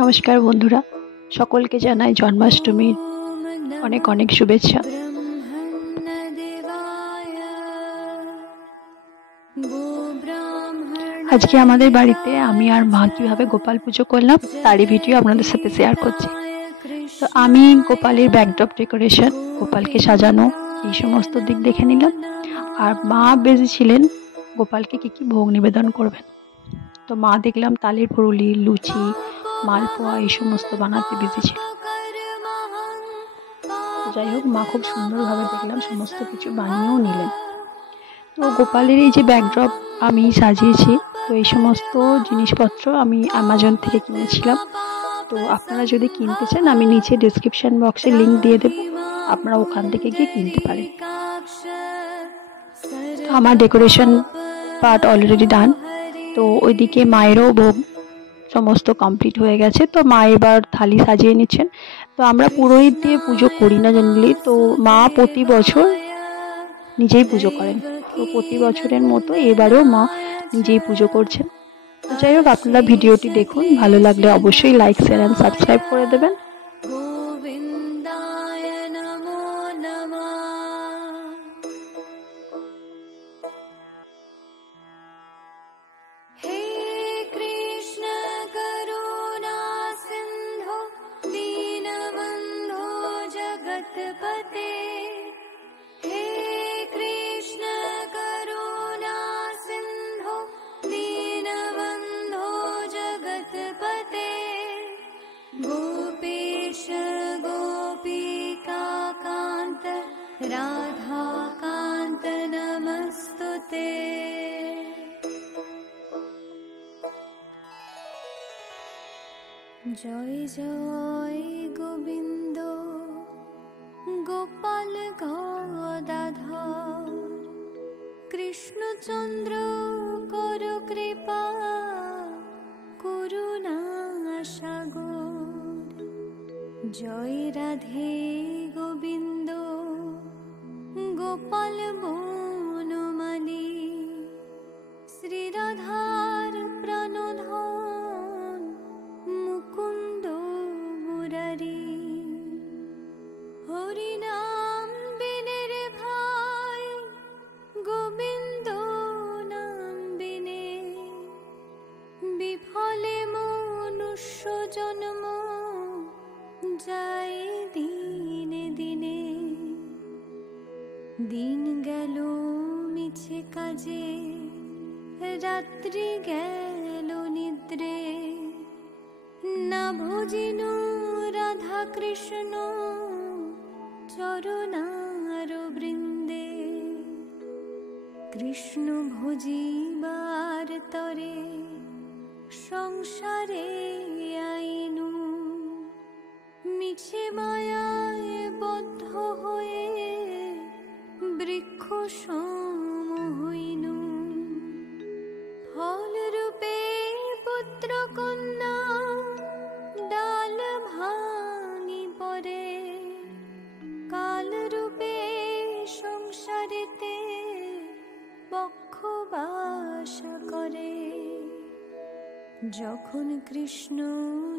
নমস্কার বন্ধুরা, সকলকে জানাই জন্মাষ্টমীর অনেক অনেক শুভেচ্ছা। আজকে আমাদের বাড়িতে আমি আর মা কিভাবে গোপাল পুজো করলাম তারই ভিডিও আপনাদের সাথে শেয়ার করছি। তো আমি গোপালের ব্যাকড্রপ ডেকোরেশন, গোপালকে সাজানো, এই সমস্ত দিক দেখে নিলাম। আর মা বেজেছিলেন গোপালকে কি কি ভোগ নিবেদন করবেন। তো মা দেখলাম তালের পুরুলি, লুচি, মালপোয়া এই সমস্ত বানাতে বেজেছিল। যাই হোক, মা খুব সুন্দরভাবে দেখলাম সমস্ত কিছু বানিয়েও নিলেন। তো গোপালের এই যে ব্যাকড্রপ আমি সাজিয়েছি, তো এই সমস্ত জিনিসপত্র আমি অ্যামাজন থেকে কিনেছিলাম। তো আপনারা যদি কিনতে চান আমি নিচে ডেসক্রিপশন বক্সে লিংক দিয়ে দেবো, আপনারা ওখান থেকে গিয়ে কিনতে পারেন। আমার ডেকোরেশন পার্ট অলরেডি ডান। তো ওইদিকে মায়েরও ভোগ সমস্ত কমপ্লিট হয়ে গেছে। তো মা এবার থালি সাজিয়ে নিচ্ছেন। তো আমরা পুরোহিত দিয়ে পুজো করি না জানলি, তো মা প্রতি বছর নিজেই পুজো করেন। তো প্রতি বছরের মতো এবারেও মা নিজেই পুজো করছেন। তো যাই হোক, আপনারা ভিডিওটি দেখুন, ভালো লাগলে অবশ্যই লাইক, শেয়ার অ্যান্ড সাবস্ক্রাইব করে দেবেন। पते हे कृष्ण करुणा सिंधु दीनबंधो जगतपते गोपेश गोपिका कांत राधा कांत नमस्तुते। जय जय गोविंद गोपाल गदाधर कृष्णचंद्र कर कृपा करुणा सागर। जय राधे गोविंद गोपाल बनमाली श्री राधार प्राणधन मुकुंद मुरारी। हरि नाम बिने रे भाई गोविंद नाम बिने विफले मनुष्य जन्म जाए दिने दिने। दिन गेलो मिछे काजे रात्रि गेलो निद्रे ना भजिनु राधा कृष्ण चरणार बृंदे। कृष्ण भजिबार तरे संसारे आइनु मिछे मायाय बद्ध हये वृक्ष सम हइनु। फल रूपे पुत्र कन्या डाल भांगी परे काल रूपे संसारेते बक्षबास करे। যখন কৃষ্ণ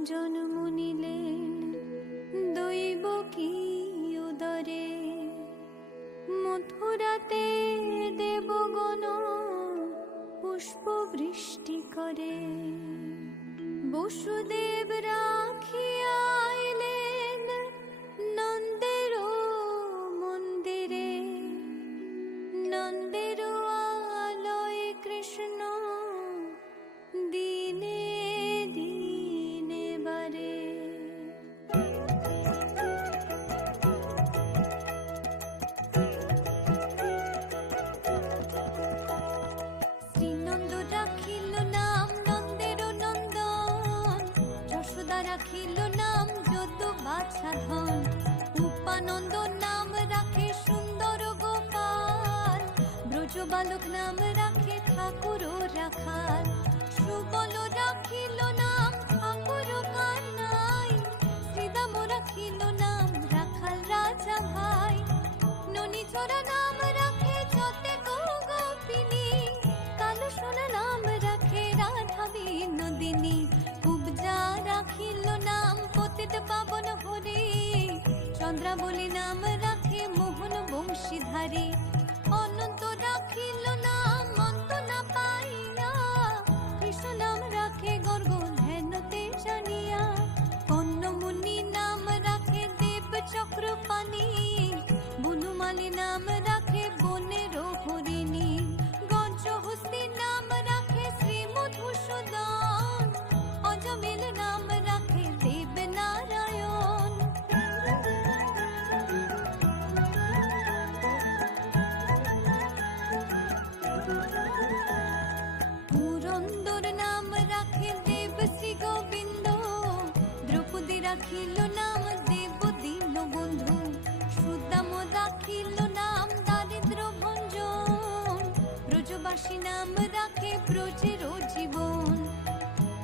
জন্ম নিলেন দৈবকী উদরে মথুরাতে দেবগণ পুষ্প বৃষ্টি করে। বসুদেব রাখিয়া আইলেন নন্দের মন্দিরে নন্দের আলয় কৃষ্ণ দিনে দিনে বারে। শ্রীনন্দ রাখিল নাম নন্দের নন্দন, যশোদা রাখিল নাম যদু বাছা ধন, উপানন্দ নাম রাখে সুন্দর গোপাল, ব্রজ বালক নাম রাখে ঠাকুর রাখাল, সুবল রাখিল নাম ঠাকুর কানাই, শ্রীদাম রাখিল নাম রাখাল রাজা ভাই, ননীচরা নাম রাখে যতে গোপিনী, কালো সোনা নাম রাখে রাধা বিনোদিনী, কুবজা রাখে রাখিল নাম পতিত পাবন হরি, চন্দ্রাবলী নাম রাখে মোহন বংশীধারী। অনন্ত রাখিল নাম অন্ত না পাইয়া, কৃষ্ণ নাম রাখে গর্গ ধ্যানতে জানিয়া। কর্ণমুনি নাম রাখে দেব চক্রপাণি, বনমালী নাম রাখে বনের হরিণী। গঞ্জহস্তি নাম রাখে শ্রী মধুসূদন, অজমিল নাম রাখে দেব নারায়ণ। পুরন্দর নাম রাখে দেব শ্রী গোবিন্দ, দ্রৌপদী রাখিল নাম দেব দীন বন্ধু। সুদাম রাখিল নাম দারিদ্র ভঞ্জন, ব্রজবাসী নাম রাখে ব্রজের জীবন।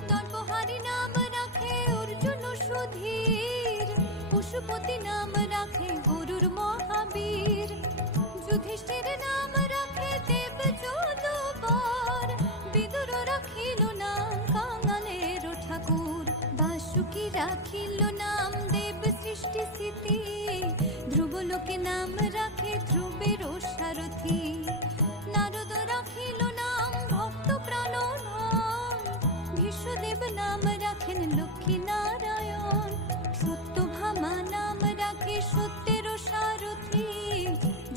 দর্পহারি নাম রাখে অর্জুন সুধীর, পশুপতি নাম রাখে গরুর মহাবীর। যুধিষ্ঠির নাম রাখে দেব যদুবর, বিদুর রাখিল নাম কাঙালের ঠাকুর। বাসুকি রাখিল নাম দেব সৃষ্টি স্থিতি, ধ্রুবলোকে নাম রাখে ধ্রুবের সারথি। নারদ রাখিল নাম ভক্ত প্রাণধন, ভীষ্মদেব নাম রাখেন লক্ষ্মী নারায়ণ। সত্যভামা নাম রাখে সত্যের সারথি,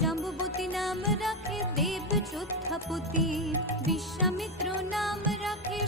জাম্বুবতী নাম রাখে দেব যোদ্ধাপতি। বিশ্বামিত্র নাম রাখে